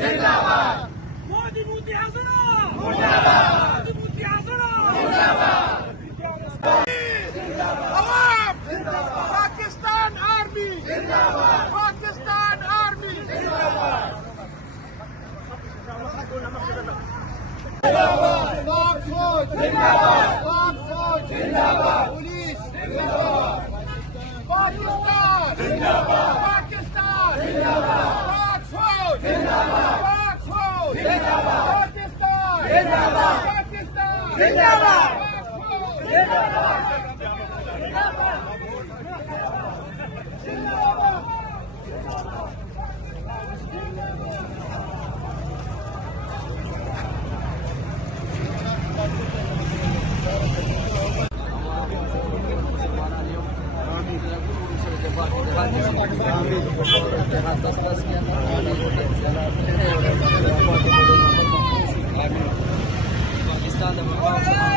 Modi Modi Hasnat Modi Modi Hasnat Awam Pakistan army Pakistan army Pak Fauj Pak Fauj police Pakistan Pakistan Pak Fauj Pak Fauj Pakistan Pakistan